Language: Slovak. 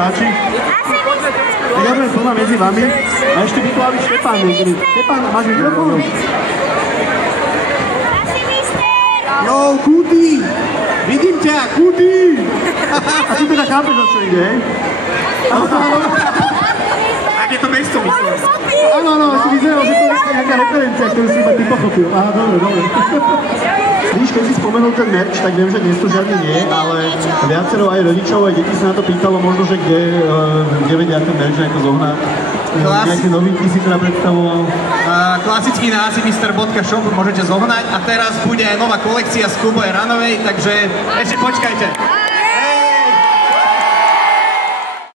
páči. Tak ja budem slova medzi vami. A ešte vytlávi Štepán niekedy. Štepán, máš mikrofón? Jo, Kúty! Vidím ťa, Kúty! A ty teda chápeš, o čo ide, hej? Tak je to mesto, myslím. Áno, si vyzeral, že to je nejaká referencia, ktorú si iba ty pochopil. Aha, dobre. Víš, keď si spomenul ten merch, tak viem, že dnes to žiadne nie, ale viacero aj rodičov, aj detí sa na to pýtalo možno, že kde vedia ten merch nejako zohnať. Nejaké novinky si teda predstavoval. Klasický názov Mr.shop môžete zohnať a teraz bude aj nová kolekcia z Kuboje Ranovej, takže ešte počkajte.